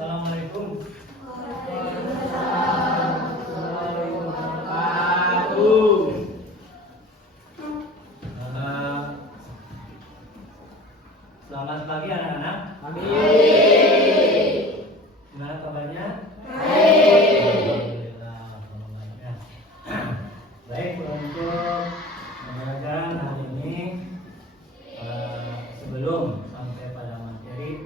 Assalamualaikum. Selamat pagi anak-anak. Pagi. Gimana kabarnya? Baik. Alhamdulillah, alhamdulillah. Baik, untuk pembelajaran hari ini, sebelum sampai pada materi,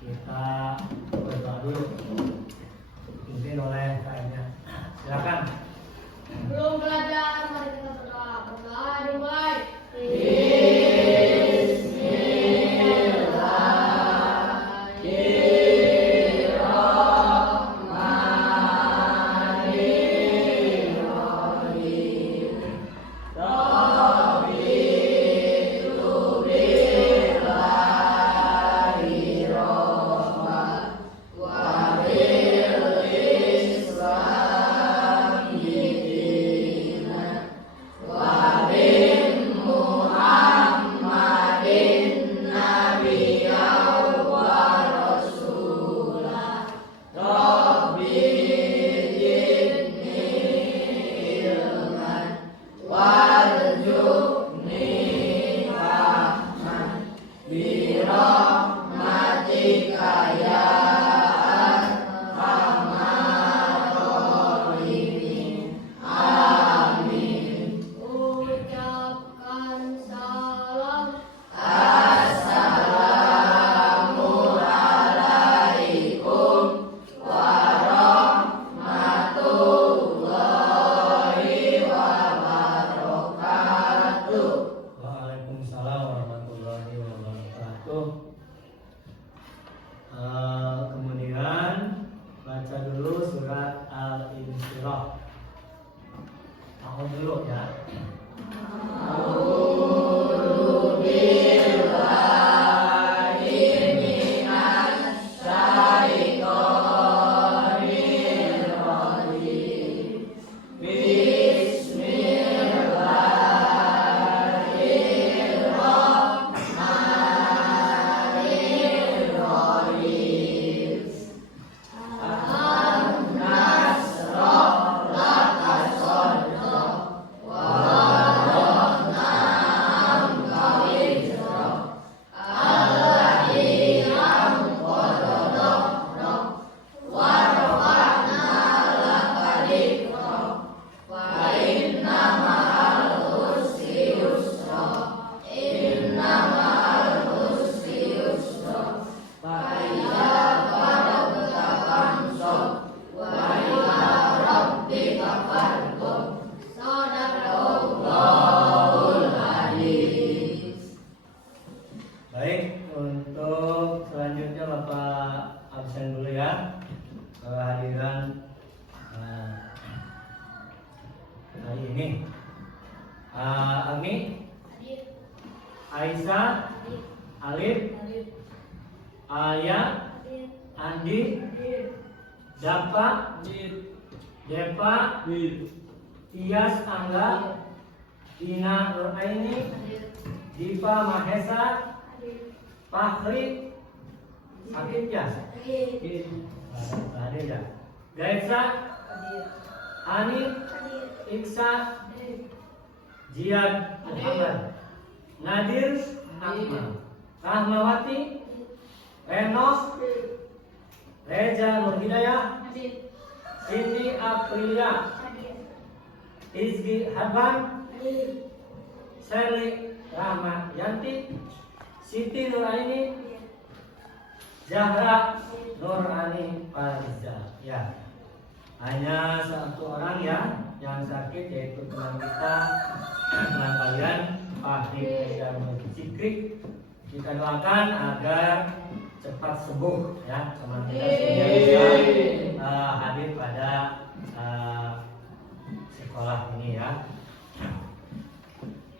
kita berdoa dulu. Dipimpin oleh KM-nya. Silakan. Belum belajar, mari kita berdoa. Berdoa dimulai. Ucapkan salam. Assalamualaikum warahmatullahi wabarakatuh. Waalaikumsalam warahmatullahi wabarakatuh. Kemudian baca dulu surat Al-Insyirah. Tahu dulu ya. Baik, untuk selanjutnya Bapak absen dulu ya. Kehadiran hari ini. Agni, Hadir. Aisyah, Hadir. Alif, Hadir. Alia, Hadir. Andi, Hadir. Dapa, Hadir. Depa, Hadir. Tias, Angga, Ina, Nuraini, Hadir. Diva, Mahesa, Hadir. Fahri, Sakit ya? Hadir. Hadir ya. Gaisa, Hadir. Ani, Hadir. Iksa, Hadir. Jian, Muhammad, Nadir, Ahmad, Rahmawati, Renos, Reza Nurhidayah, Hadir. Cindy Aprilia, Hadir. Izgi Harban, Hadir. Sherly Rahmat Yanti, Siti Nuraini, Zahra Nurani Fariza. Ya, hanya satu orang ya yang sakit, yaitu teman kita, teman kalian Fahri Reza Cikrik. Kita doakan agar cepat sembuh ya teman kita sehingga bisa hadir pada sekolah ini ya.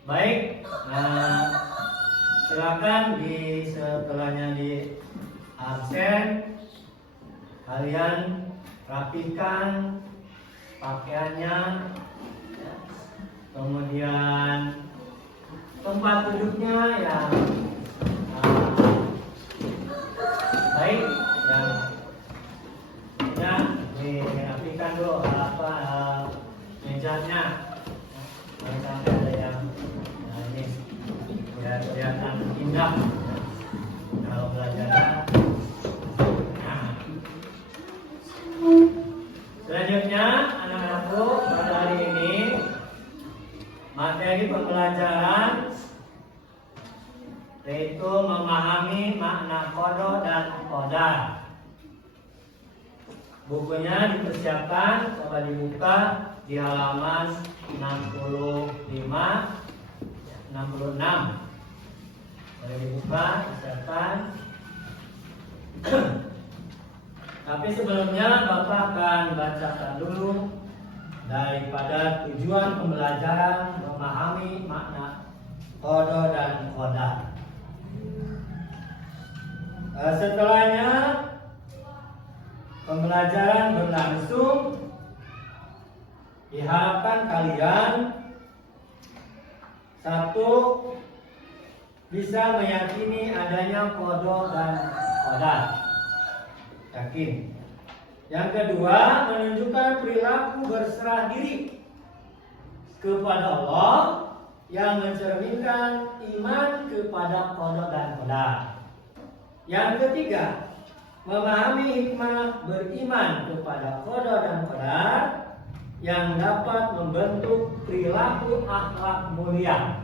Baik, silakan setelahnya di absen kalian rapikan pakaiannya, ya. Kemudian tempat duduknya yang baik, yang Bukunya dipersiapkan, coba dibuka di halaman 65, 66. Boleh dibuka, silakan. Tapi sebelumnya Bapak akan bacakan dulu daripada tujuan pembelajaran memahami makna qada dan qadar. Setelahnya pembelajaran berlangsung, diharapkan kalian satu, bisa meyakini adanya qada dan qadar. Yakin. Yang kedua, menunjukkan perilaku berserah diri kepada Allah yang mencerminkan iman kepada qada dan qadar. Yang ketiga, memahami hikmah beriman kepada qada dan qadar yang dapat membentuk perilaku akhlak mulia.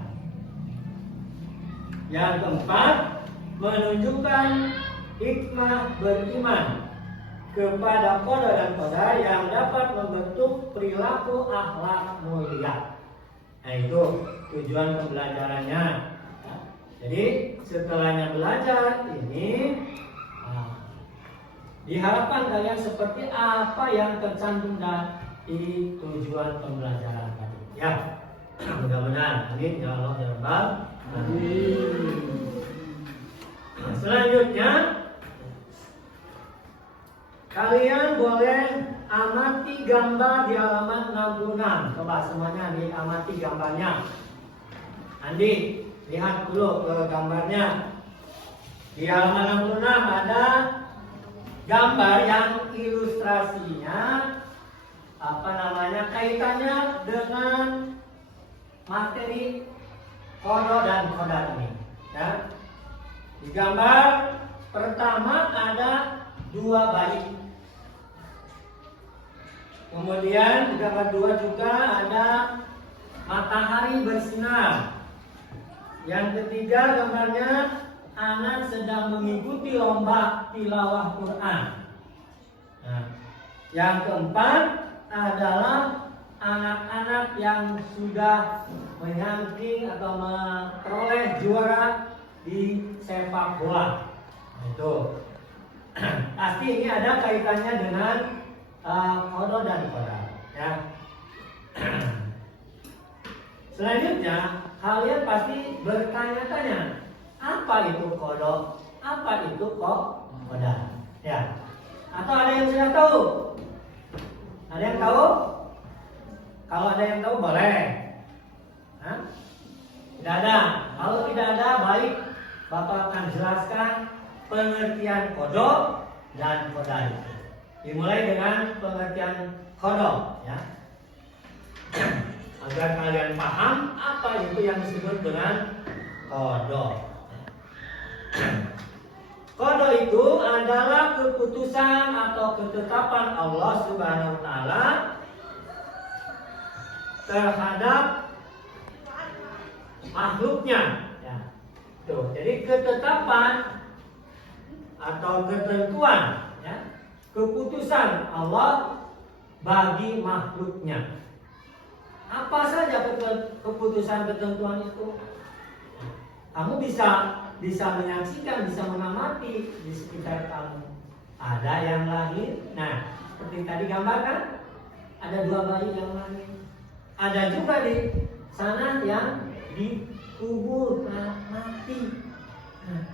Yang keempat, menunjukkan hikmah beriman kepada qada dan qadar yang dapat membentuk perilaku akhlak mulia. Nah, itu tujuan pembelajarannya. Jadi setelahnya belajar ini, diharapkan kalian seperti apa yang tercantum di tujuan pembelajaran tadi. Ya, mudah-mudahan. Amin ya Allah ya Rabbal alamin. Selanjutnya, kalian boleh amati gambar di halaman 66. Coba semuanya diamati gambarnya. Andi, lihat dulu ke gambarnya. Di halaman 66 ada gambar yang ilustrasinya kaitannya dengan materi qada dan qadar ini. Ya. Di gambar pertama ada dua bayi. Kemudian di gambar dua juga ada matahari bersinar. Yang ketiga gambarnya anak sedang mengikuti lomba tilawah Quran. Nah, yang keempat adalah anak-anak yang sudah menyangking atau memperoleh juara di sepak bola. Nah, itu pasti ini ada kaitannya dengan qada dan qadar. Ya. Selanjutnya kalian pasti bertanya-tanya, apa itu qada? Apa itu qadar? Ya. Atau ada yang sudah tahu? Ada yang tahu? Kalau ada yang tahu boleh. Hah? Tidak ada. Kalau tidak ada, baik. Bapak akan jelaskan pengertian qada dan qadar. Dimulai dengan pengertian qada, ya. Agar kalian paham apa itu yang disebut dengan qada. Qada itu adalah keputusan atau ketetapan Allah Subhanahu wa taala terhadap makhluknya. Ya. Tuh, jadi ketetapan atau ketentuan, ya, keputusan Allah bagi makhluknya. Apa saja keputusan ketentuan itu? Kamu bisa menyaksikan, bisa mengamati di sekitar kamu. Ada yang lahir, nah seperti tadi gambarkan, ada dua bayi yang lahir. Ada juga di sana yang dikubur mati. Nah,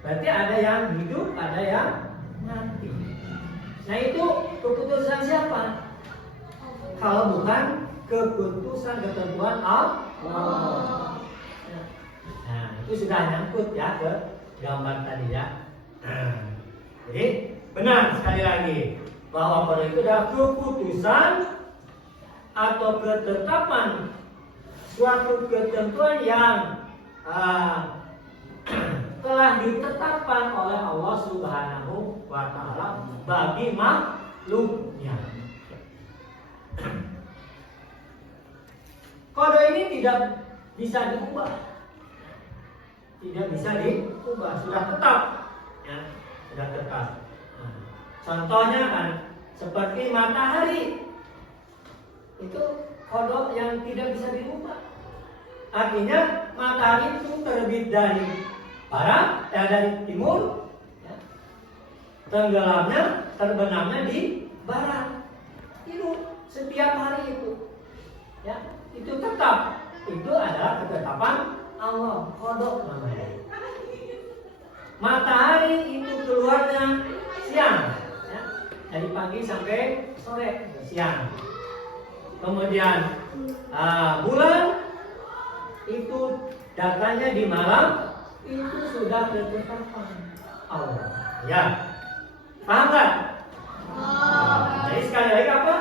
berarti ada yang hidup, ada yang mati. Nah itu keputusan siapa? Kalau bukan keputusan ketentuan Allah. Nah itu sudah nyangkut ya ke gambar tadi ya. Jadi benar sekali lagi bahwa qada itu adalah keputusan atau ketetapan suatu ketentuan yang telah ditetapkan oleh Allah Subhanahu wa taala bagi makhluknya. Qada ini tidak bisa diubah. Tidak bisa diubah, sudah tetap. Ya, sudah tetap. Nah, contohnya kan seperti matahari. Itu kodok yang tidak bisa dirubah. Artinya matahari itu terbit dari barat, dari timur, ya. Tenggelamnya, terbenamnya di barat. Itu setiap hari itu, ya, itu tetap. Itu adalah ketetapan Allah, kodok namanya. Matahari itu keluarnya siang, ya, dari pagi sampai sore, siang. Kemudian bulan itu datanya di malam, itu sudah ketetapan Allah. Ya, paham nggak? Jadi sekali lagi apa?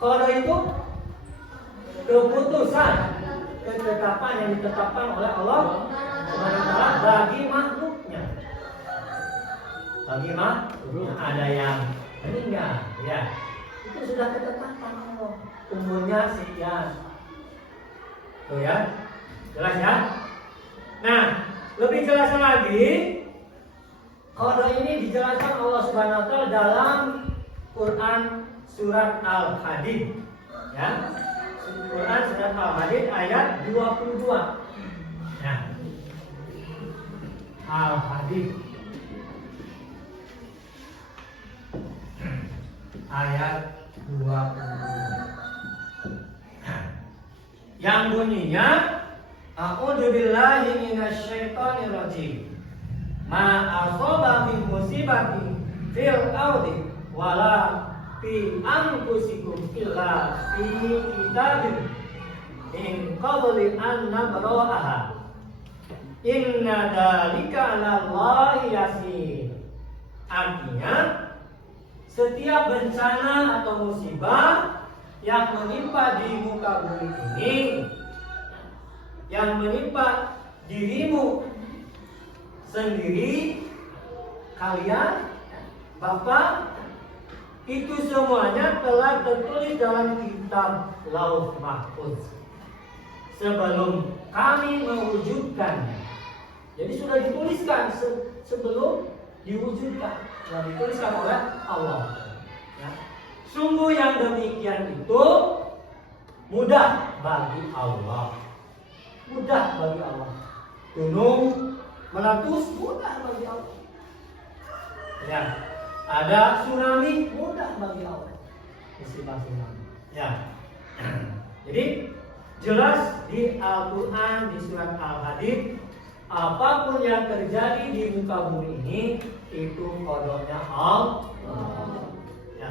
Qada itu keputusan, ketetapan yang ditetapkan oleh Allah Subhanahu wa taala bagi makhluknya. Bagi makhluknya ada yang meninggal, ya. Itu sudah ketetapan Allah. Umurnya sekian. Tuh ya. Jelas ya? Nah, lebih jelas lagi, qada ini dijelaskan Allah Subhanahu wa taala dalam Quran surat Al-Hadid. Ya. Quran surat Al-Hadid ayat 22. Nah. Al-Hadid ayat 22. Yang bunyinya A'udzu billahi minasyaitonir rajim. Ma asaba min musibatin fil ardi wala fi anfusikum illa fi kitabin min qabli an nabra'aha. Inna dzalika 'alallahi yasir. Artinya, setiap bencana atau musibah yang menimpa di muka bumi ini, yang menimpa dirimu sendiri, kalian, Bapak, itu semuanya telah tertulis dalam kitab Lauh Mahfuz sebelum kami mewujudkannya. Jadi sudah dituliskan sebelum diwujudkan, sudah dituliskan oleh Allah. Ya. Sungguh yang demikian itu mudah bagi Allah. Mudah bagi Allah. Gunung meletus mudah bagi Allah. Ya. Ada tsunami mudah bagi Allah. Musibah tsunami. Ya. Jadi jelas di Al-Quran di surat Al-Hadid, apapun yang terjadi di muka bumi ini itu qadanya Allah. Ya.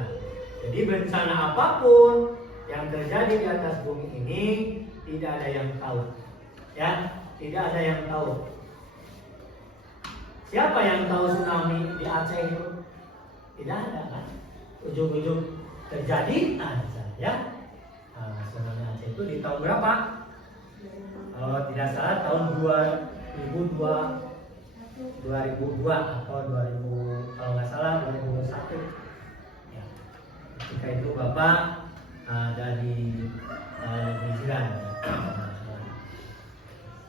Jadi bencana apapun yang terjadi di atas bumi ini tidak ada yang tahu. Ya, tidak ada yang tahu. Siapa yang tahu tsunami di Aceh itu? Tidak ada kan? Ujung-ujung terjadi aja, ya. Tsunami Aceh itu di tahun berapa? Kalau tidak salah tahun 2002 atau 2000, kalau nggak salah 2001. Ya. Ketika itu Bapak ada di New Zealand.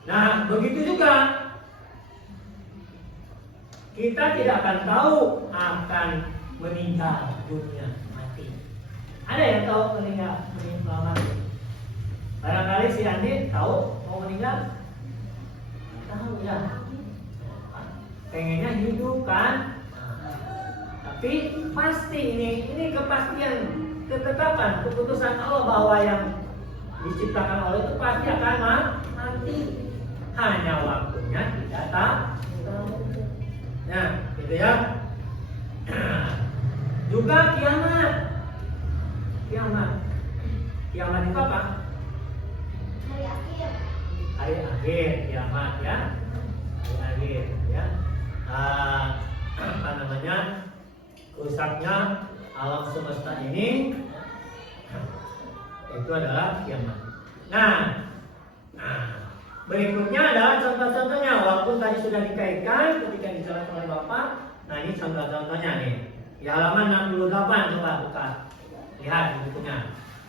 Nah, begitu juga kita tidak akan tahu akan meninggal dunia mati. Ada yang tahu meninggal mati? Barangkali si Andi tahu mau meninggal? Tahu ya. Pengennya hidup kan? Tapi pasti ini kepastian, ketetapan, keputusan Allah bahwa yang diciptakan Allah itu pasti akan mati. Hanya waktunya tidak tahu. Nah, gitu ya. Juga kiamat. Kiamat itu apa? Hari akhir. Hari akhir, kiamat ya. Hari akhir ya. Apa namanya? Rusaknya alam semesta ini itu adalah kiamat. Nah, berikutnya adalah contoh-contohnya. Walaupun tadi sudah dikaitkan ketika dijelaskan oleh Bapak. Nah, ini contoh-contohnya nih. Di halaman 68 coba buka. Lihat di bukunya.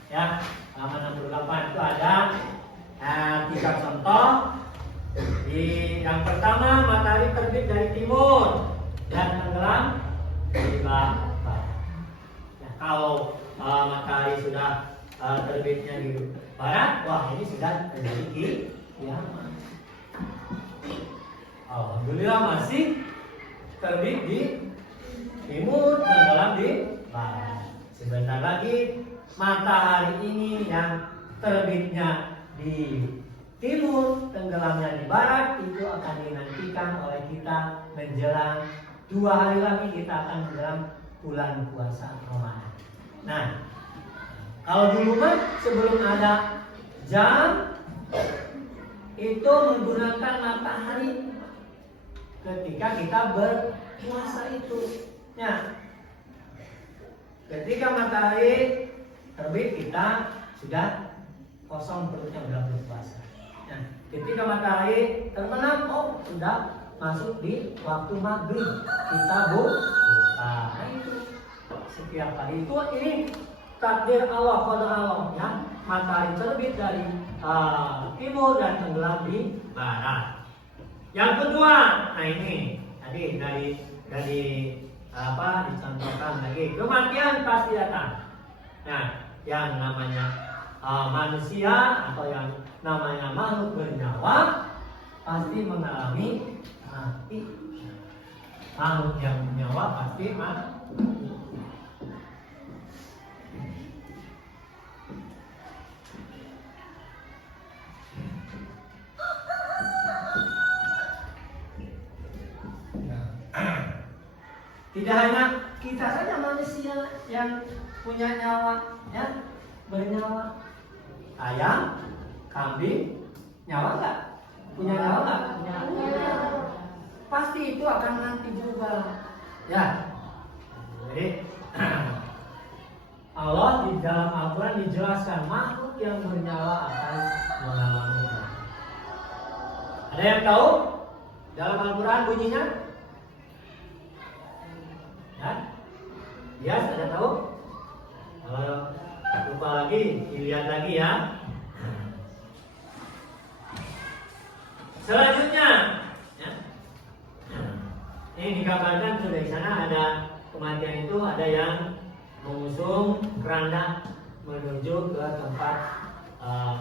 Ya, halaman 68 itu ada 3 contoh. Yang pertama, matahari terbit dari timur dan tenggelam di barat. Nah, Kalau matahari sudah terbitnya di barat, wah ini sudah terjadi kiamat. Alhamdulillah masih terbit di timur, tenggelam di barat. Sebentar lagi matahari ini yang terbitnya di timur, tenggelamnya di barat itu akan dinantikan oleh kita menjelang 2 hari lagi kita akan menjelang bulan puasa Ramadan. Nah, kalau dulu mah sebelum ada jam itu menggunakan matahari ketika kita berpuasa itu. Nah, ketika matahari terbit kita sudah kosong perutnya sudah berpuasa. Nah, ketika matahari terbenam, sudah masuk di waktu maghrib kita buka. Nah, itu setiap hari itu ini takdir Allah, qadar Allah ya. Matahari terbit dari timur dan tenggelam di barat. Yang kedua, nah ini tadi dari dicontohkan lagi kematian pasti datang. Nah, yang namanya manusia atau yang namanya makhluk bernyawa pasti mengalami mati. Makhluk yang bernyawa pasti mati. Tidak hanya kita saja manusia yang punya nyawa, ya, bernyawa. Ayam, kambing, nyawa nggak? Punya nyawa nggak? Pasti itu akan mati juga, ya. Jadi Allah di dalam Al-Quran dijelaskan makhluk yang bernyawa akan mengalami mati. Ada yang tahu dalam Al-Quran bunyinya? Ya, ada tahu? Kalau lupa lagi, dilihat lagi ya. Selanjutnya, ya. Ini digambarkan sudah di sana ada kematian itu ada yang mengusung keranda menuju ke tempat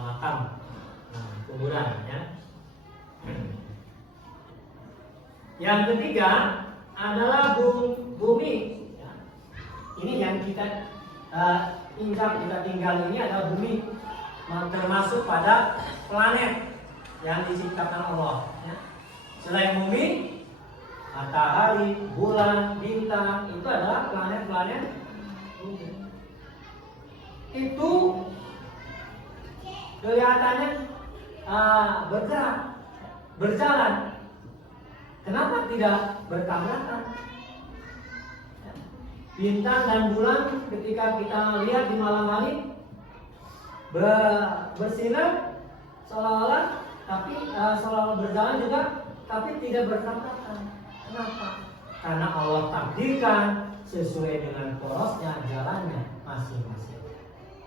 makam, kuburan ya. Yang ketiga adalah bumi. Ini yang kita injak, kita tinggal ini adalah bumi, termasuk pada planet yang diciptakan Allah. Ya. Selain bumi, matahari, bulan, bintang itu adalah planet-planet bumi. Itu kelihatannya bergerak, berjalan. Kenapa tidak bertabrakan? Bintang dan bulan ketika kita lihat di malam hari bersinar seolah-olah, tapi seolah-olah berjalan juga, tapi tidak bertabrakan. Kenapa? Karena Allah takdirkan sesuai dengan porosnya jalannya masing-masing.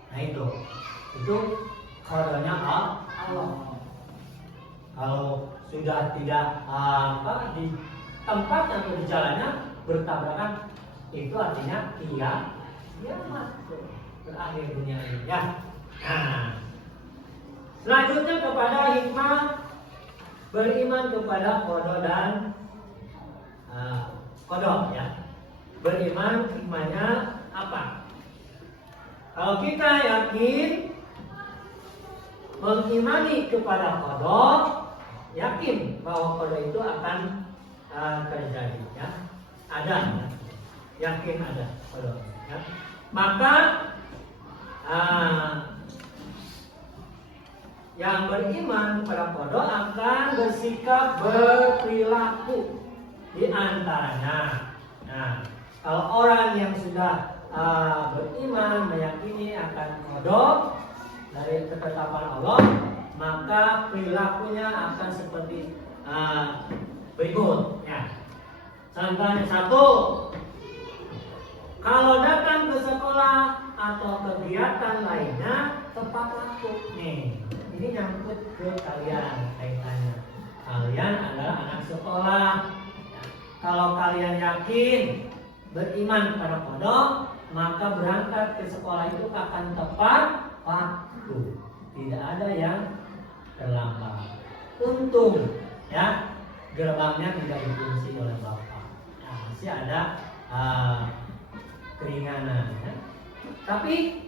Nah itu kadarnya Allah. Kalau sudah tidak di tempat atau di jalannya bertabrakan, itu artinya kiamat berakhir dunia ini ya. Nah, selanjutnya kepada hikmah beriman kepada qada dan qada ya. Beriman hikmahnya apa? Kalau kita yakin mengimani kepada qada, yakin bahwa qada itu akan terjadi ya. Ada ya. Yakin ada qada ya. Maka yang beriman pada qada akan bersikap berperilaku di antaranya. Nah, kalau orang yang sudah beriman meyakini akan qada dari ketetapan Allah, maka perilakunya akan seperti berikut ya. Contohnya satu, kalau datang ke sekolah atau kegiatan lainnya tepat waktu. Nih, ini nyangkut ke kalian kaitannya. Kalian adalah anak sekolah. Kalau kalian yakin beriman kepada kodok, maka berangkat ke sekolah itu akan tepat waktu. Tidak ada yang terlambat. Untung ya gerbangnya tidak dikunci oleh bapak. Nah, masih ada keringanan. Ya. Tapi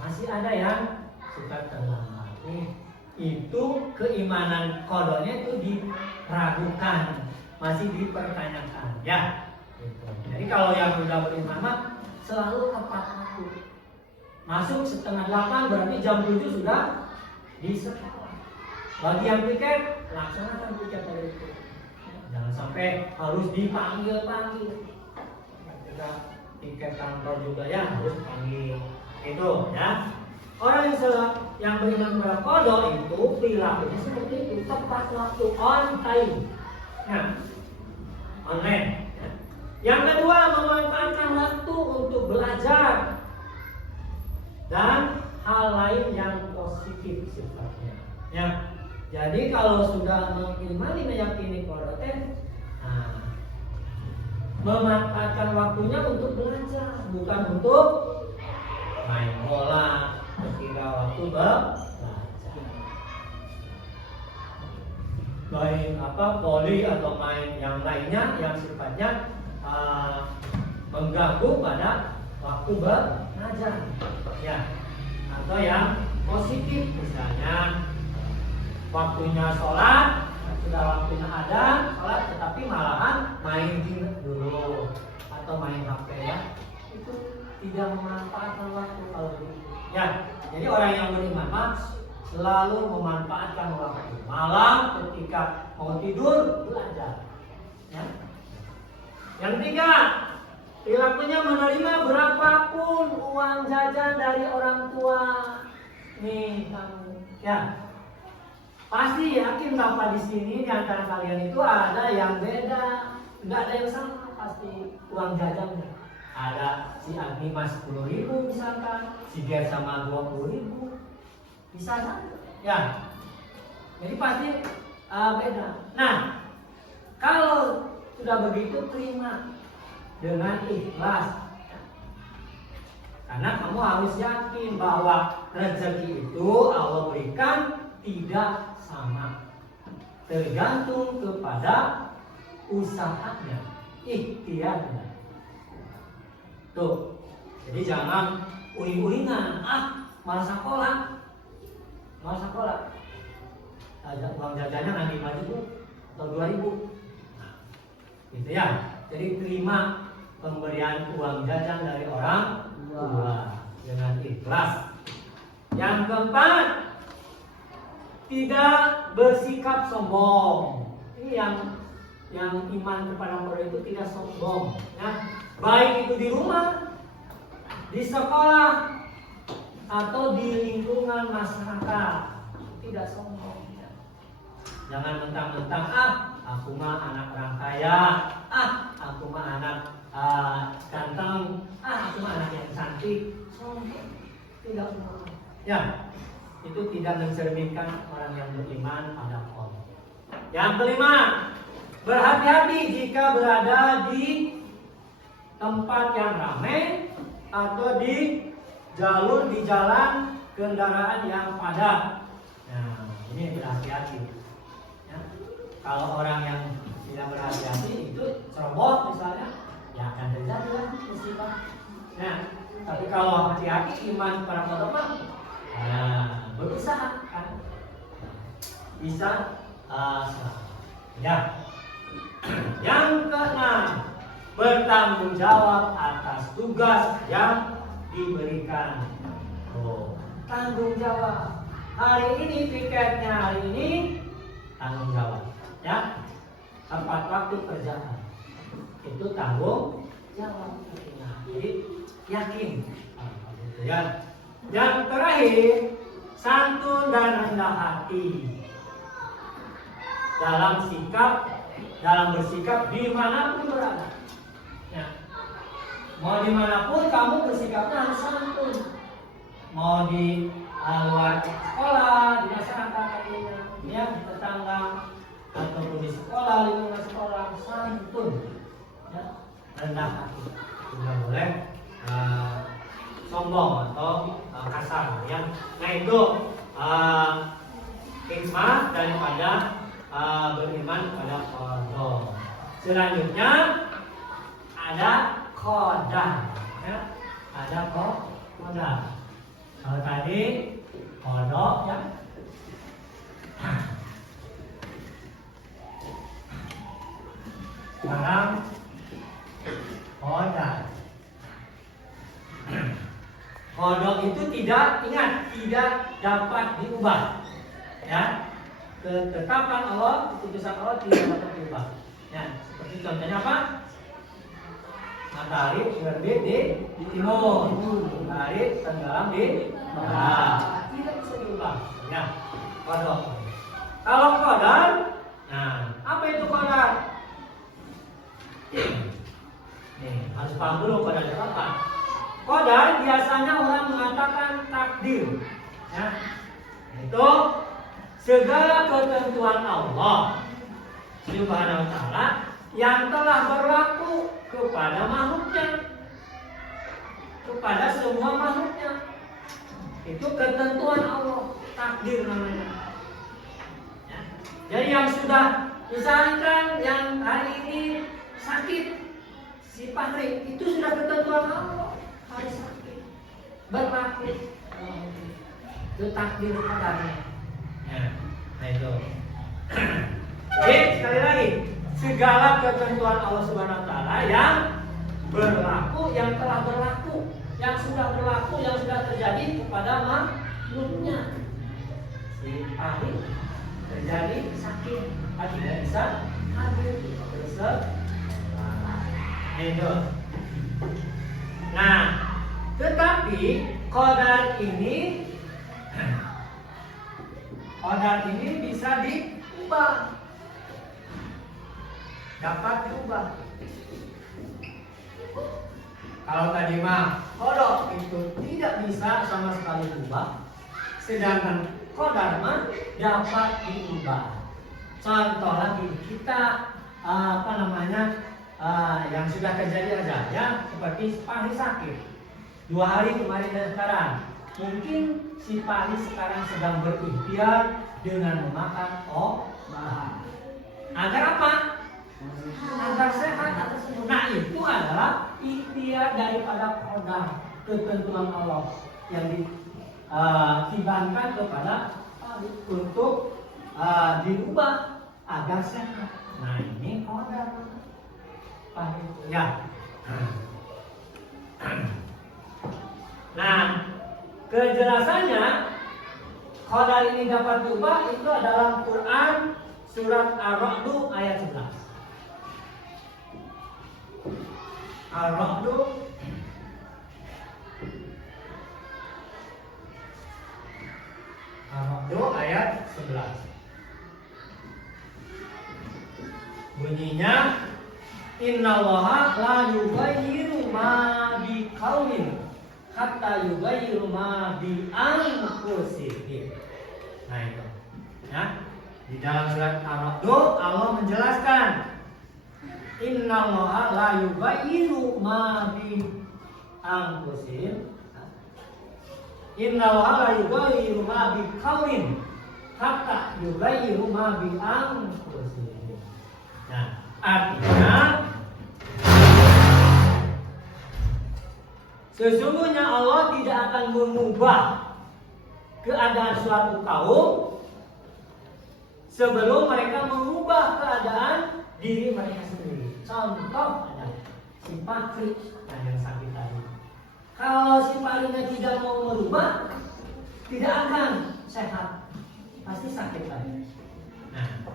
masih ada yang suka terlambat. Itu keimanan kodoknya itu diragukan, masih dipertanyakan. Ya. Gitu. Jadi kalau yang sudah beriman mah selalu tepat waktu. Masuk 7:30 berarti jam 7 sudah di sekolah. Bagi yang piket, laksanakan piket hari itu. Jangan sampai harus dipanggil-panggil. Ketika piket kantor juga ya harus panggil. Itu ya. Orang yang beriman kepada kodok itu perilakunya seperti itu, tepat waktu, on time. Nah, online. Ya. Yang kedua, memanfaatkan waktu untuk belajar dan hal lain yang positif sifatnya. Ya. Jadi kalau sudah mengimani meyakini kodok, memanfaatkan waktunya untuk belajar, bukan untuk main bola ketika waktu belajar. Main voli atau main yang lainnya yang sifatnya mengganggu pada waktu belajar. Ya. Atau yang positif misalnya waktunya sholat, sudah waktunya ada sholat, tetapi malahan main game dulu atau main HP ya, itu tidak memanfaatkan waktu kalau begitu. Ya, jadi orang yang beriman mah selalu memanfaatkan waktu. Malam ketika mau tidur belajar. Ya. Yang ketiga, perilakunya menerima berapapun uang jajan dari orang tua. Nih kamu, ya. Pasti yakin Bapak di sini di antara kalian itu ada yang beda, nggak ada yang sama pasti uang jajannya. Ada si Agni mas 10.000 misalkan, si Ger sama 20.000, bisa kan? Ya, jadi pasti beda. Nah, kalau sudah begitu terima dengan ikhlas, karena kamu harus yakin bahwa rezeki itu Allah berikan tidak sama, tergantung kepada usahanya, ikhtiarnya. Tuh, jadi jangan uing-uingan, malas sekolah, ada uang jajannya nanti 5.000 atau 2.000, gitu ya. Jadi terima pemberian uang jajan dari orang tua dengan ikhlas. Yang keempat, tidak bersikap sombong. Ini yang iman kepada Allah itu tidak sombong. Ya. Baik itu di rumah, di sekolah, atau di lingkungan masyarakat, tidak sombong. Ya. Jangan mentang-mentang aku mah anak orang kaya, aku mah anak ganteng, aku mah anak yang cantik. Sombong, tidak sombong. Ya. Itu tidak mencerminkan orang yang beriman pada Allah. Yang kelima, berhati-hati jika berada di tempat yang ramai atau di jalan kendaraan yang padat. Nah, ini berhati-hati. Ya. Kalau orang yang tidak berhati-hati itu cerobot misalnya, ya akan terjadi lah musibah. Nah, tapi kalau hati-hati iman para ulama, berusaha kan bisa ya. Yang keenam, bertanggung jawab atas tugas yang diberikan. Tanggung jawab. Hari ini piketnya hari ini tanggung jawab, ya. Tepat waktu kerjaan itu tanggung jawab. Jadi yakin, ya. Yang terakhir, santun dan rendah hati dalam bersikap dimanapun berada. Ya. Mau dimanapun kamu bersikapnya harus santun. Mau di luar sekolah, di masyarakat ya, di tetangga, ataupun di sekolah, lingkungan sekolah, santun. Ya. rendah hati, tidak boleh sombong atau kasar ya. Nah itu hikmah daripada beriman pada qadar. Selanjutnya ada qadar ya. Ada qadar. Kalau tadi qadar ya. Sekarang qadar. Qadar itu tidak dapat diubah. Ya. Ketetapan Allah, keputusan Allah tidak dapat diubah. Ya, seperti contohnya apa? Matahari terbit di timur, matahari tenggelam di barat. Tidak bisa diubah. Ya, qadar. Kalau qadar, nah apa itu qadar? Nih, harus paham dulu qadar itu apa. Qadar biasanya orang mengatakan takdir. Ya, itu segala ketentuan Allah Subhanahu wa ta'ala yang telah berlaku kepada makhluknya, kepada semua makhluknya. Itu ketentuan Allah, takdir namanya. Ya. Jadi yang sudah, misalkan yang hari ini sakit, si Fahri, itu sudah ketentuan Allah, harus sakit, berlaku. Itu takdir kadarnya. Ya, nah itu. Jadi sekali lagi, segala ketentuan Allah Subhanahu wa ta'ala yang berlaku, yang telah berlaku, yang sudah berlaku, yang sudah terjadi kepada makhluknya. Si Fahri terjadi sakit, tidak bisa hadir terus. Itu. Nah, tetapi qadar ini bisa diubah, dapat diubah. Kalau tadi mah qadar itu tidak bisa sama sekali diubah, sedangkan qadar mah dapat diubah. Contoh lagi, kita yang sudah terjadi aja ya, seperti Fahri sakit 2 hari kemarin dan sekarang. Mungkin si Fahri sekarang sedang berikhtiar dengan memakan obat. Agar apa? Agar sehat atau sembuh. Nah itu adalah ikhtiar daripada qadar, ketentuan Allah yang ditibankan kepada untuk diubah agar sehat. Nah ini qadar. Ya. Nah, kejelasannya qadar ini dapat diubah itu adalah Quran surat Ar-Ra'd ayat 11. Ar-Ra'd ayat 11. Bunyinya Innallaha la yughayyiru ma biqaumin hatta yughayyiru ma bi anfusihim. Nah itu. Ya. Di dalam surat Ar-Ra'd Allah menjelaskan Innallaha la yughayyiru ma bi anfusihim. Innallaha la yughayyiru ma biqaumin hatta yughayyiru ma bi anfusihim. Nah, artinya sesungguhnya Allah tidak akan mengubah keadaan suatu kaum sebelum mereka mengubah keadaan diri mereka sendiri. Contoh adalah si Fahri yang sakit tadi. Kalau si Fahrinya tidak mau merubah, tidak akan sehat, pasti sakit lagi. Nah,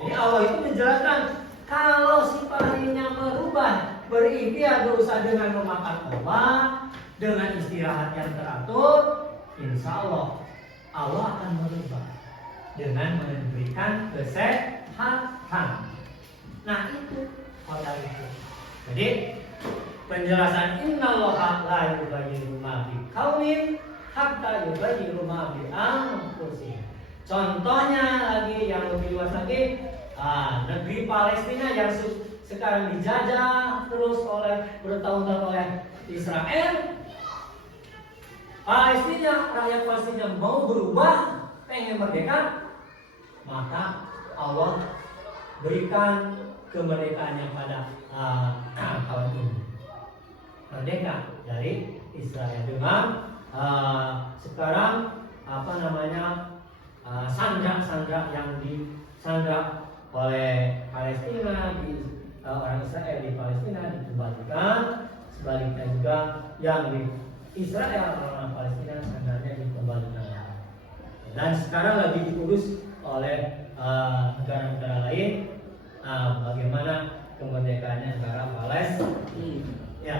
jadi Allah itu menjelaskan kalau si Fahrinya merubah, berikhtiar berusaha dengan memakan obat, dengan istirahat yang teratur, insya Allah akan merubah dengan memberikan kesehatan. Nah itu qadar itu. Jadi penjelasan Innallaha la yughayyiru ma biqaumin hatta yughayyiru ma bi anfusihim. Contohnya lagi yang lebih luas lagi, negeri Palestina yang sekarang dijajah terus bertahun-tahun oleh Israel. Rakyat Palestina mau berubah, pengen merdeka, maka Allah berikan kemerdekaannya pada kawan ini. Merdeka dari Israel dengan sekarang sandra yang disandra oleh Palestina, orang Israel di Palestina dikembalikan, sebaliknya juga yang di Israel orang Palestina sandranya dikembalikan. Dan sekarang lagi diurus oleh negara-negara lain bagaimana kemerdekaannya negara Palestina. Ya,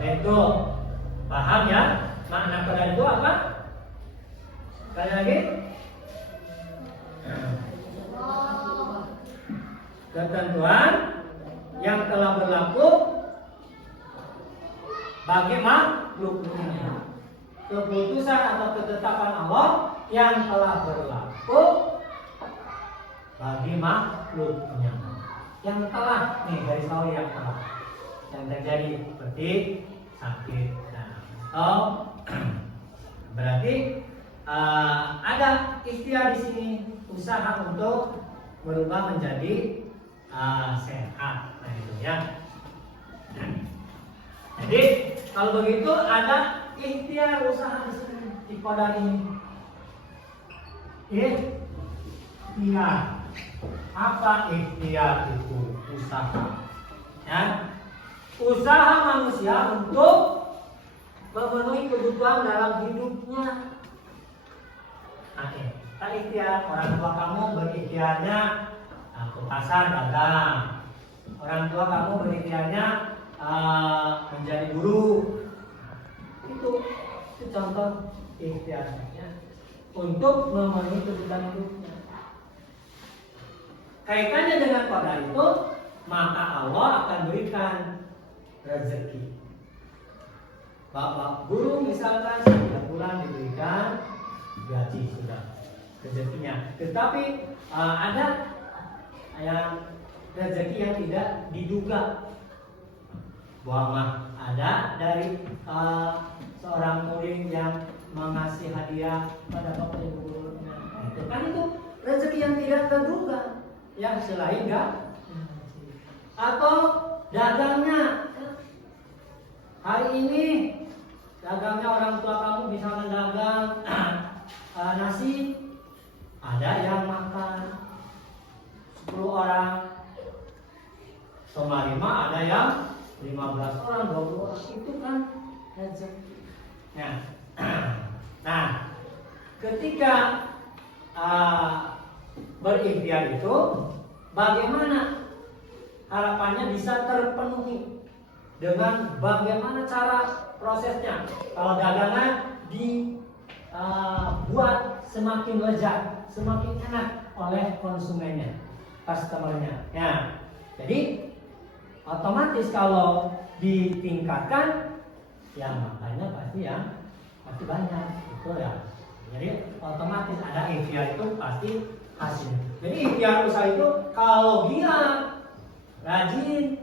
itu paham ya? Makna pada itu apa? Sekali lagi. Ketentuan yang telah berlaku bagi makhluknya. Keputusan atau ketetapan Allah yang telah berlaku bagi makhluknya. Yang telah, nih garis bawah yang telah, yang terjadi seperti sakit. Berarti ada ikhtiar di sini, usaha untuk berubah menjadi sehat. Nah itu ya. Jadi kalau begitu ada ikhtiar usaha di sini di kodar ini. Ikhtiar. Apa ikhtiar itu? Usaha. Ya. Usaha manusia untuk memenuhi kebutuhan dalam hidupnya. Tak ikhtiar, orang tua kamu berikhtiarnya ke pasar dagang. Orang tua kamu berikhtiarnya menjadi guru. Itu contoh ikhtiarnya untuk memenuhi kebutuhan hidupnya. Kaitannya dengan qada itu, maka Allah akan berikan rezeki. Bapak guru misalkan setiap bulan diberikan gaji sudah rezekinya. Tetapi ada yang rezeki yang tidak diduga. Bahwa ada dari seorang murid yang mengasih hadiah pada bapak ibu gurunya. Itu kan itu rezeki yang tidak terduga. Yang selain enggak. Atau dagangnya. Hari ini dagangnya orang tua kamu misalkan dagang nasi, ada yang makan 10 orang, Somalima ada yang 15 orang, 20 orang, itu kan rezeki. Nah, ketika berikhtiar itu, bagaimana harapannya bisa terpenuhi? Dengan bagaimana cara prosesnya? Kalau dagangan dibuat semakin lezat, semakin enak oleh konsumennya, customernya. Ya, jadi otomatis kalau ditingkatkan, ya makanya pasti banyak itu ya. Jadi otomatis ada ikhtiar itu pasti hasil. Jadi ikhtiar usaha itu kalau giat, rajin.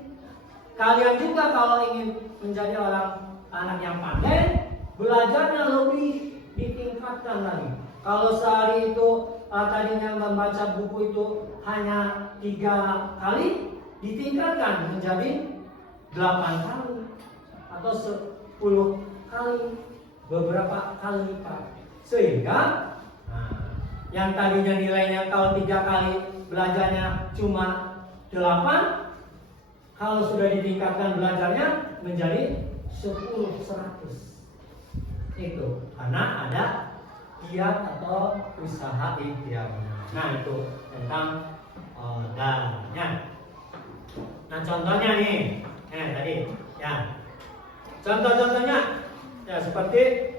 Kalian juga kalau ingin menjadi orang anak yang pandai, belajarnya lebih ditingkatkan lagi. Kalau sehari itu tadinya membaca buku itu hanya 3 kali, ditingkatkan menjadi 8 kali atau 10 kali, beberapa kali lipat. Sehingga yang tadinya nilainya kalau 3 kali belajarnya cuma 8, kalau sudah ditingkatkan belajarnya menjadi 10, 100. Itu karena ada giat atau usaha ikhtiarnya. Nah itu tentang dalanya. Nah contohnya nih, tadi ya. Contoh-contohnya ya seperti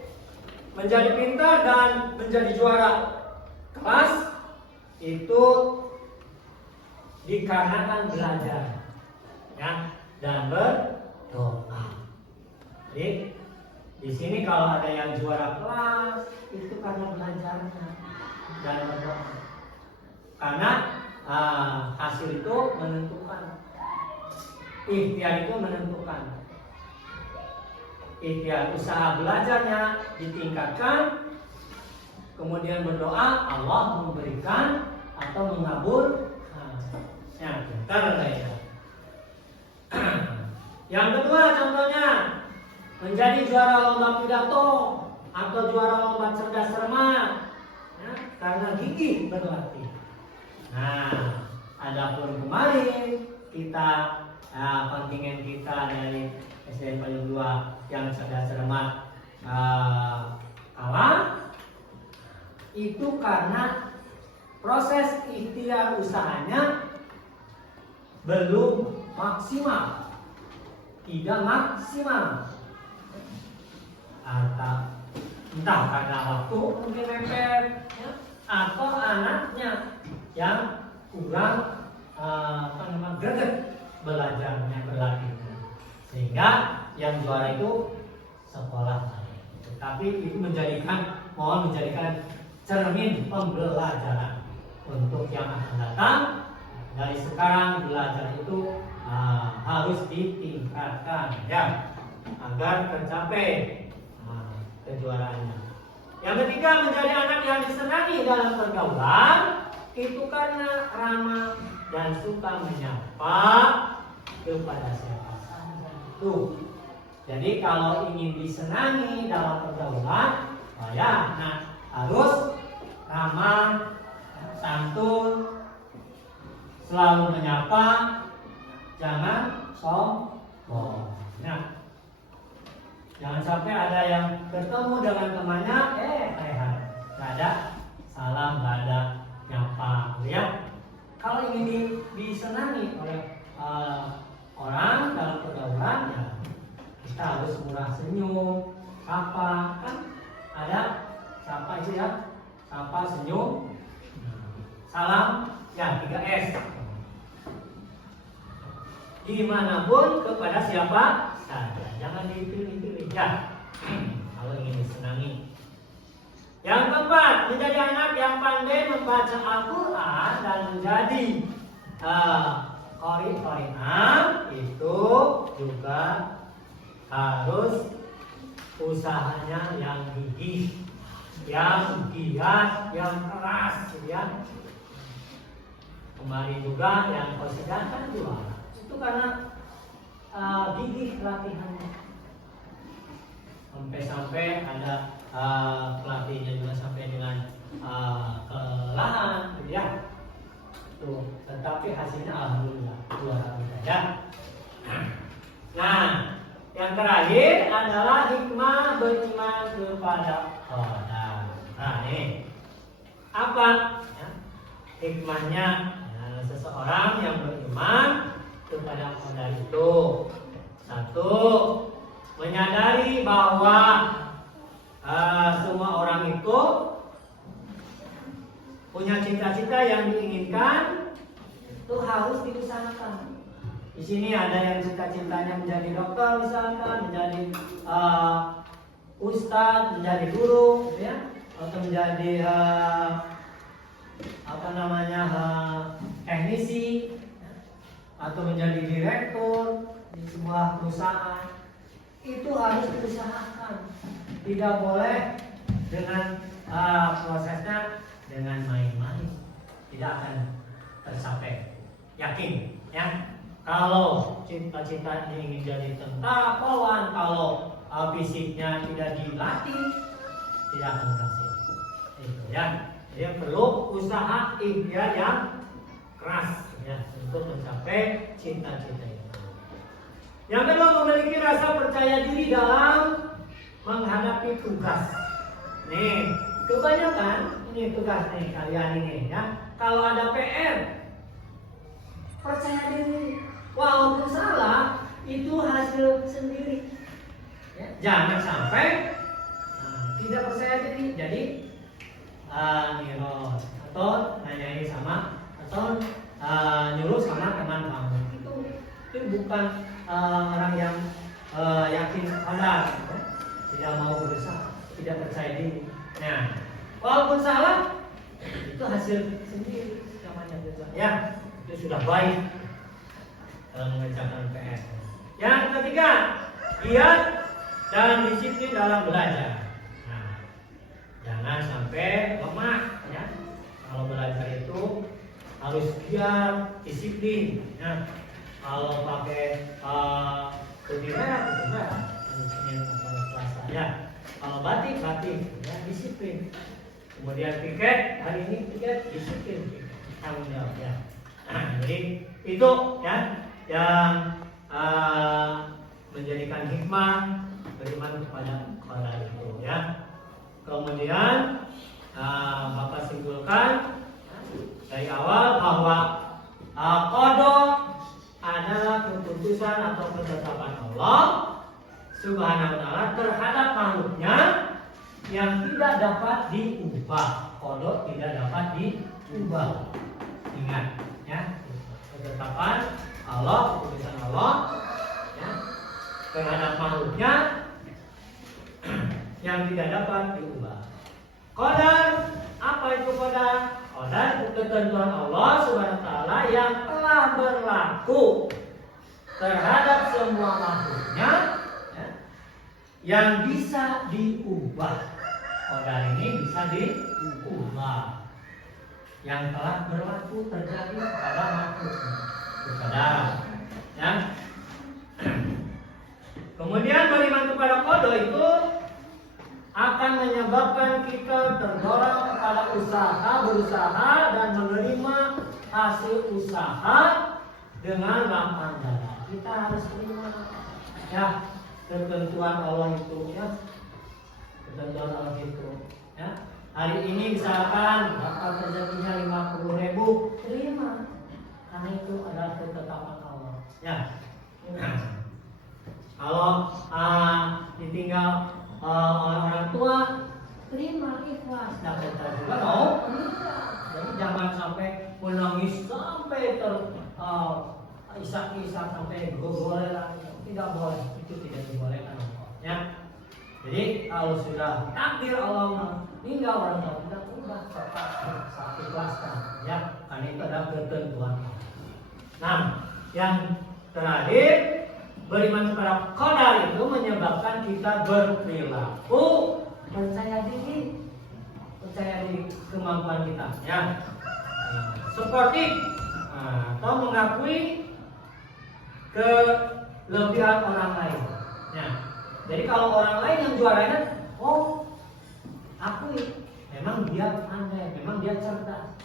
menjadi pintar dan menjadi juara kelas itu dikarenakan belajar. Ya, dan berdoa. Jadi di sini kalau ada yang juara kelas itu karena belajarnya dan berdoa. Karena hasil itu menentukan Ikhtiar itu menentukan. Ikhtiar usaha belajarnya ditingkatkan, kemudian berdoa Allah memberikan atau mengabul. Ya, pintar ya. Yang kedua contohnya menjadi juara lomba pidato atau juara lomba cerdas cermat, ya, karena gigih berlatih. Nah, adapun kemarin kita kontingen kita dari SDN Payung 2 yang cerdas cermat kalah, itu karena proses ikhtiar usahanya belum maksimal, tidak maksimal. Entah karena waktu mungkin mepet, ya, atau anaknya yang kurang greget belajarnya, berlatihnya, sehingga yang juara itu sekolah. Tapi itu mohon menjadikan cermin pembelajaran untuk yang akan datang. Dari sekarang belajar itu harus ditingkatkan, ya, agar tercapai kejuaraannya. Yang ketiga, menjadi anak yang disenangi dalam pergaulan itu karena ramah dan suka menyapa kepada siapa saja. Jadi kalau ingin disenangi dalam pergaulan, harus ramah, santun, selalu menyapa, jangan sombong. Nah, jangan sampai ada yang bertemu dengan temannya, nggak ada salam, nggak ada nyapa, ya. Kalau ingin disenangi oleh orang dalam pergaulan, ya, kita harus murah senyum, sapa, kan ada sapa itu ya, sapa, senyum, salam, ya, 3S. Dimanapun kepada siapa saja, jangan dipilih-pilih, ya, kalau ingin disenangi. Yang keempat, menjadi anak yang pandai membaca Al-Quran dan menjadi qari-qari'ah itu juga harus usahanya yang gigih, yang giat, yang keras, ya. Kemarin juga yang konsedan kan juara. Itu karena gigih latihannya. Sampai ada pelatihnya juga sampai dengan kelelahan, ya. Tuh, tetapi hasilnya alhamdulillah juara saja. Nah, yang terakhir adalah hikmah beriman kepada Allah. Nah, ini apa? Ya, hikmahnya, seseorang yang beriman kepada Allah itu, satu, menyadari bahwa semua orang itu punya cita-cita yang diinginkan, itu harus diusahakan. Di sini ada yang cita-citanya menjadi dokter misalkan, menjadi ustadz, menjadi guru, ya, atau menjadi teknisi, atau menjadi direktur di sebuah perusahaan. Itu harus diusahakan. Tidak boleh dengan prosesnya dengan main-main, tidak akan tercapai. Yakin, ya. Kalau cita-citanya ingin jadi tentara, polwan, kalau fisiknya tidak dilatih, tidak akan berhasil. Itu, ya. Jadi perlu usaha ikhtiar yang keras, ya, untuk mencapai cita-cita itu. Yang kedua, memiliki rasa percaya diri dalam menghadapi tugas. Nih, kebanyakan ini tugas nih kalian ini, ya. Kalau ada PR, percaya diri. Walaupun salah, itu hasil sendiri. Ya, jangan sampai tidak percaya diri. Jadi niro atau nanyain sama atau nyuruh sama teman kamu. Itu bukan orang yang yakin pandai, ya. Tidak mau berusaha, tidak percaya diri. Nah, walaupun salah, itu hasil sendiri namanya juga. Ya, itu sudah baik. dalam mengerjakan PS. Yang ketiga, giat dan disiplin dalam belajar. Nah, jangan sampai lemah ya. Kalau belajar itu harus giat, disiplin ya. Kalau pakai putih merah, Senin atau Selasa ya. Kalau batik ya, disiplin. Kemudian piket, hari ini piket disiplin, tanggung jawab ya. Nah, jadi itu ya yang menjadikan hikmah beriman kepada itu ya. Kemudian Bapak simpulkan dari awal bahwa qada adalah keputusan atau ketetapan Allah Subhanahu wa taala terhadap makhluknya yang tidak dapat diubah. Qada tidak dapat diubah. Ingat ya, ketetapan Allah, keputusan Allah ya, terhadap makhluknya yang tidak dapat diubah. Qadar, apa itu qadar? Qadar itu ketentuan Allah Subhanahu wa taala yang telah berlaku terhadap semua makhluknya ya, yang bisa diubah. Qadar ini bisa diubah. Yang telah berlaku terjadi pada makhluknya. Itu qadar. Ya. Kemudian beriman kepada qada itu akan menyebabkan kita terdorong kepada berusaha dan menerima hasil usaha dengan lapang dada. Kita harus terima ya ketentuan Allah itu ya. Ketentuan Allah itu ya. Hari ini misalkan dapat rezekinya 50.000, terima. Karena itu adalah ketetapan Allah. Ya. Kalau ditinggal oleh orang tua, terima, ikhlas. Dan kita juga mau. Jadi jangan sampai menangis sampai isak-isak sampai gogoleran. Tidak boleh, itu tidak dibolehkan. Ya. Jadi kalau sudah takdir Allah meninggal orang tua, tidak ubah, tetap ikhlaskan. Ya, karena itu adalah ketentuan. Nah, yang terakhir, beriman kepada qadar itu menyebabkan kita berperilaku percaya diri kemampuan kita ya. Seperti atau mengakui kelebihan orang lain ya. Jadi kalau orang lain yang juaranya, oh akui memang dia pandai, memang dia cerdas.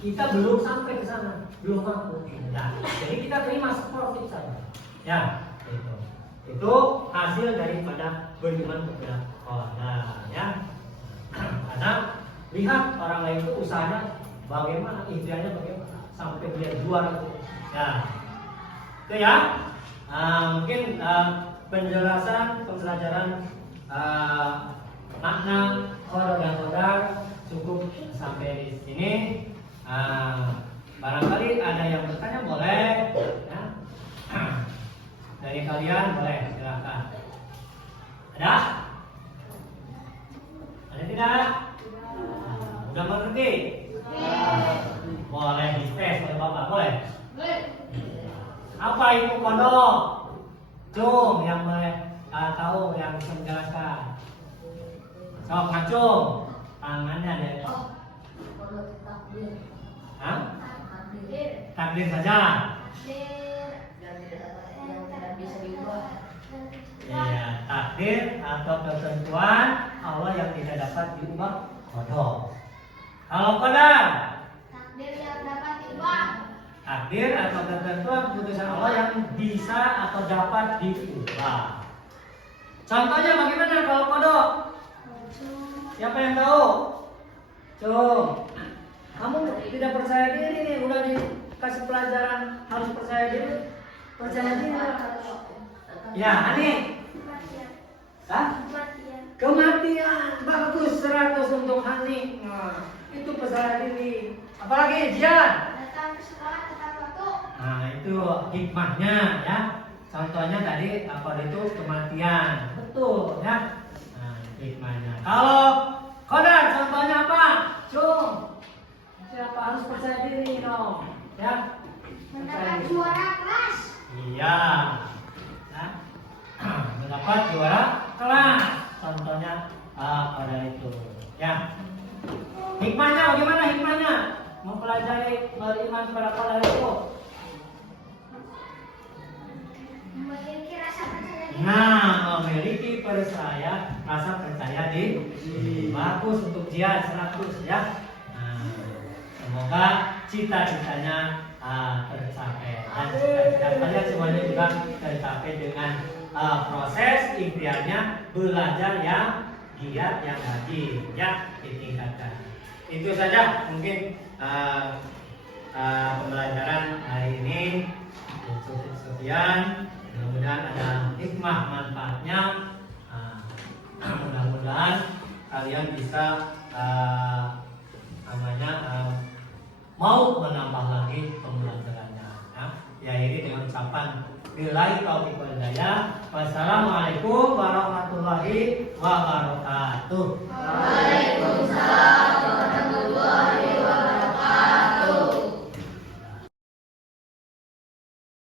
Kita belum sampai ke sana, belum mampu. Nah, jadi kita terima seperti saja. Ya, itu hasil daripada beriman kepada qadar ya. Karena lihat orang lain itu usahanya bagaimana, ikhtiarnya bagaimana sampai dia juara itu. Ya, itu ya. Mungkin penjelasan pembelajaran makna qada dan qadar cukup sampai di sini. Barangkali ada yang bertanya boleh ya. Dari kalian boleh silakan. Ada? Ada tidak? Udah mengerti? Boleh dites oleh Bapak, boleh? Boleh. Apa itu qada? Cung yang boleh tahu, yang bisa menjelaskan. Sok ngacung tangannya deh. Hah? Takdir saja. Iya, takdir atau ketentuan Allah yang tidak dapat diubah, qada. Kalau qadar, Takdir yang dapat diubah. takdir atau ketentuan keputusan Allah yang bisa atau dapat diubah. Contohnya bagaimana kalau qada? Siapa yang tahu? Cung, kamu tidak percaya diri nih, udah dikasih pelajaran harus percaya diri. Percaya diri. Ya, Hani. Hah? Kematian. Bagus 100 untuk Hani. Nah, itu percaya diri. Apalagi Jian. Datang ke sekolah tepat waktu. Nah, itu hikmahnya ya. Contohnya tadi apa itu kematian. Betul ya. Nah, hikmahnya. Kalau qadar contohnya apa? Cung. Siapa harus percaya diri dong, ya? Mendapat juara kelas. Iya. Nah, mendapat juara kelas. Contohnya pada itu. Ya. Hikmahnya bagaimana hikmahnya? Mempelajari beriman kepada Allah itu. Memiliki rasa percaya diri. Nah, memiliki rasa percaya diri. Bagus untuk jihad 100 ya. Nah, semoga cita-citanya tercapai dan cita-cita kalian semuanya juga tercapai dengan proses impiannya belajar yang giat yang rajin ya ditingkatkan. Itu saja mungkin pembelajaran hari ini. Cukup sekian. Mudah-mudahan ada hikmah manfaatnya. Mudah-mudahan kalian bisa mau menambah lagi pembelajarannya. Ya, diakhiri dengan ucapan billahi taufiq wal hidayah. Wassalamualaikum warahmatullahi wabarakatuh.